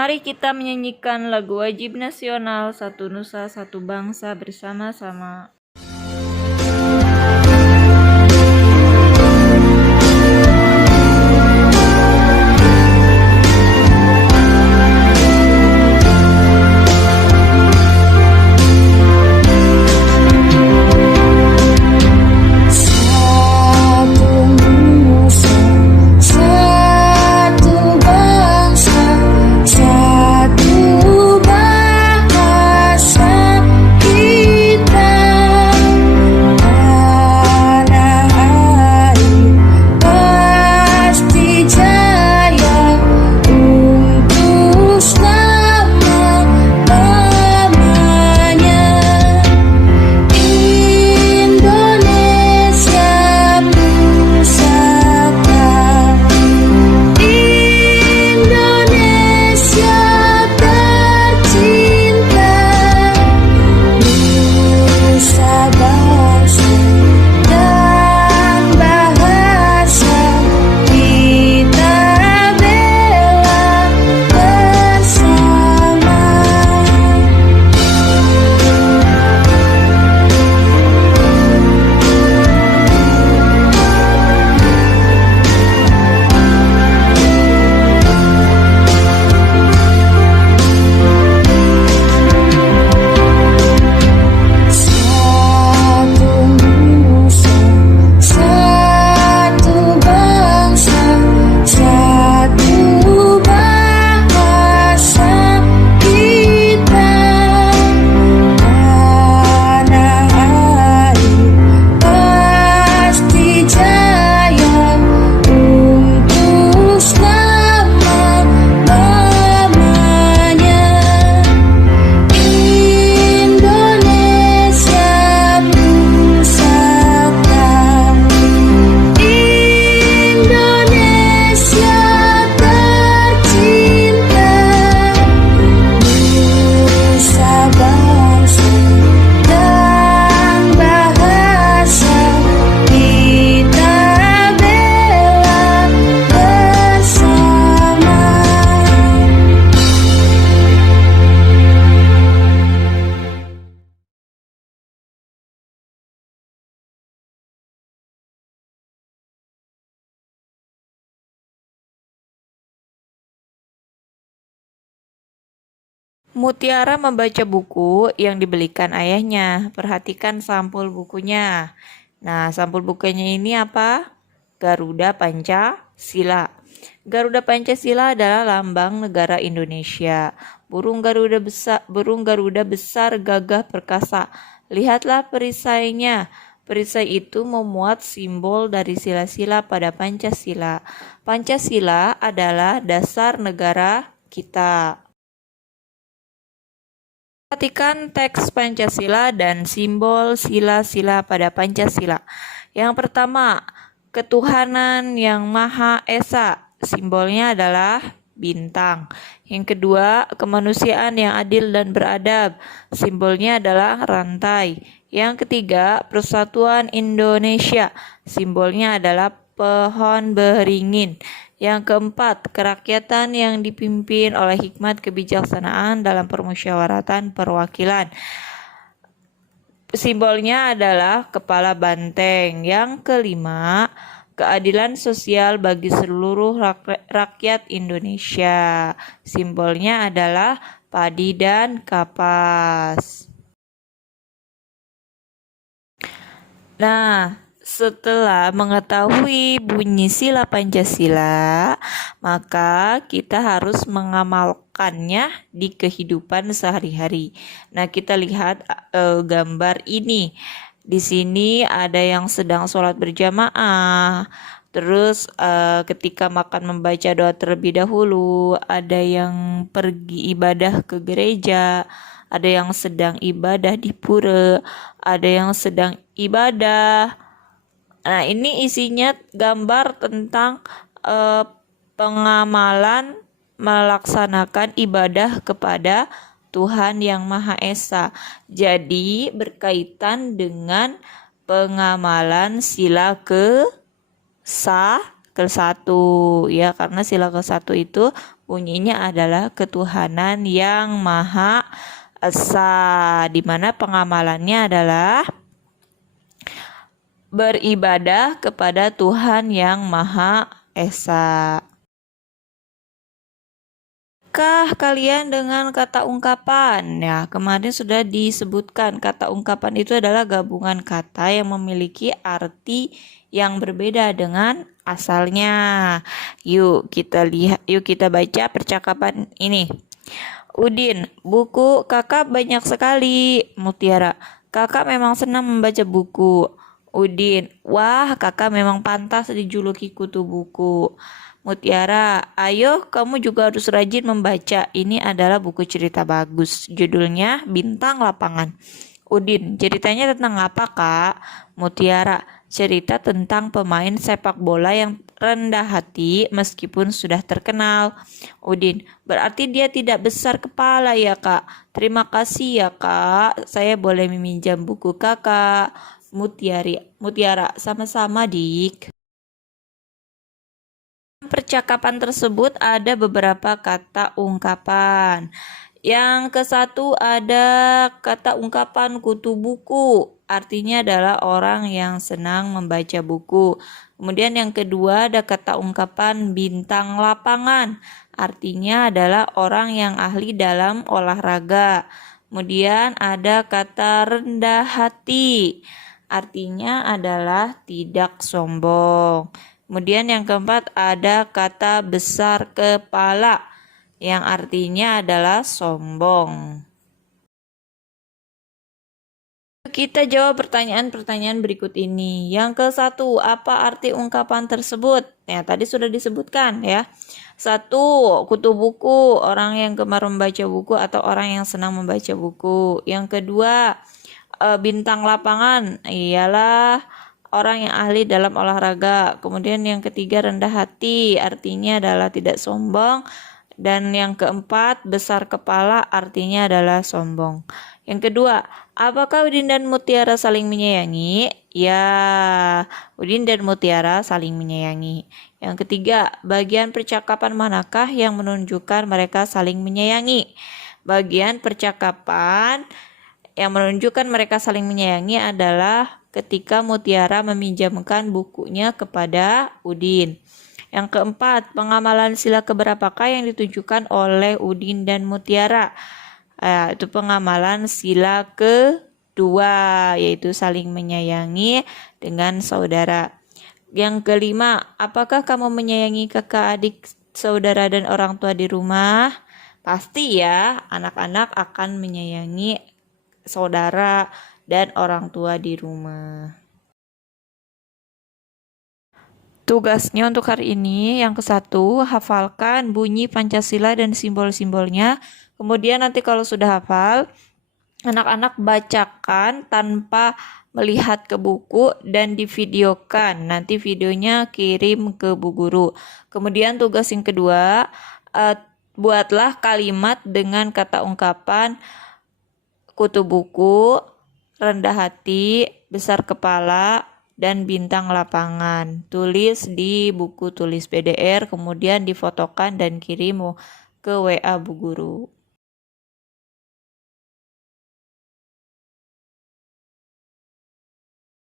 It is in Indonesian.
Mari kita menyanyikan lagu wajib nasional Satu Nusa Satu Bangsa bersama-sama. Mutiara membaca buku yang dibelikan ayahnya. Perhatikan sampul bukunya. Nah, sampul bukunya ini apa? Garuda Pancasila. Garuda Pancasila adalah lambang negara Indonesia. Burung Garuda besar gagah perkasa. Lihatlah perisainya. Perisai itu memuat simbol dari sila-sila pada Pancasila. Pancasila adalah dasar negara kita. Perhatikan teks Pancasila dan simbol sila-sila pada Pancasila. Yang pertama, ketuhanan yang Maha Esa. Simbolnya adalah bintang. Yang kedua, kemanusiaan yang adil dan beradab. Simbolnya adalah rantai. Yang ketiga, persatuan Indonesia. Simbolnya adalah pohon beringin. Yang keempat, kerakyatan yang dipimpin oleh hikmat kebijaksanaan dalam permusyawaratan perwakilan. Simbolnya adalah kepala banteng. Yang kelima, keadilan sosial bagi seluruh rakyat Indonesia. Simbolnya adalah padi dan kapas. Nah, setelah mengetahui bunyi sila Pancasila, maka kita harus mengamalkannya di kehidupan sehari-hari. Nah, kita lihat gambar ini. Di sini ada yang sedang sholat berjamaah. Terus ketika makan membaca doa terlebih dahulu. Ada yang pergi ibadah ke gereja. Ada yang sedang ibadah di pura. Ada yang sedang ibadah. Nah, ini isinya gambar tentang pengamalan melaksanakan ibadah kepada Tuhan Yang Maha Esa. Jadi berkaitan dengan pengamalan sila ke-1 ya, karena sila ke-1 itu bunyinya adalah ketuhanan yang Maha Esa, di mana pengamalannya adalah beribadah kepada Tuhan yang Maha Esa. Kah kalian dengan kata ungkapan? Ya, kemarin sudah disebutkan kata ungkapan itu adalah gabungan kata yang memiliki arti yang berbeda dengan asalnya. Yuk kita baca percakapan ini. Udin, buku kakak banyak sekali. Mutiara, kakak memang senang membaca buku. Udin, wah kakak memang pantas dijuluki kutu buku. Mutiara, ayo kamu juga harus rajin membaca. Ini adalah buku cerita bagus. Judulnya Bintang Lapangan. Udin, ceritanya tentang apa, Kak? Mutiara, cerita tentang pemain sepak bola yang rendah hati meskipun sudah terkenal. Udin, berarti dia tidak besar kepala ya, Kak? Terima kasih ya, Kak. Saya boleh meminjam buku Kakak. Mutiara, sama-sama, Dik. Percakapan tersebut ada beberapa kata ungkapan. Yang ke satu ada kata ungkapan kutu buku, artinya adalah orang yang senang membaca buku. Kemudian yang kedua ada kata ungkapan bintang lapangan, artinya adalah orang yang ahli dalam olahraga. Kemudian ada kata rendah hati, artinya adalah tidak sombong. Kemudian yang keempat ada kata besar kepala yang artinya adalah sombong. Kita jawab pertanyaan-pertanyaan berikut ini. Yang ke satu, apa arti ungkapan tersebut? Ya, tadi sudah disebutkan ya. Satu, kutu buku, orang yang gemar membaca buku atau orang yang senang membaca buku. Yang kedua, bintang lapangan, ialah orang yang ahli dalam olahraga. Kemudian yang ketiga rendah hati, artinya adalah tidak sombong. Dan yang keempat besar kepala, artinya adalah sombong. Yang kedua, apakah Udin dan Mutiara saling menyayangi? Ya, Udin dan Mutiara saling menyayangi. Yang ketiga, bagian percakapan manakah yang menunjukkan mereka saling menyayangi? Bagian percakapan yang menunjukkan mereka saling menyayangi adalah ketika Mutiara meminjamkan bukunya kepada Udin. Yang keempat, pengamalan sila keberapakah yang ditunjukkan oleh Udin dan Mutiara? Itu pengamalan sila kedua, yaitu saling menyayangi dengan saudara. Yang kelima, apakah kamu menyayangi kakak, adik, saudara, dan orang tua di rumah? Pasti ya, anak-anak akan menyayangi saudara dan orang tua di rumah. Tugasnya untuk hari ini yang ke satu, hafalkan bunyi Pancasila dan simbol-simbolnya. Kemudian nanti kalau sudah hafal, anak-anak bacakan tanpa melihat ke buku dan divideokan. Nanti videonya kirim ke Bu Guru. Kemudian tugas yang kedua, buatlah kalimat dengan kata ungkapan kutu buku, rendah hati, besar kepala, dan bintang lapangan. Tulis di buku tulis PDR, kemudian difotokan dan kirim ke WA Bu Guru.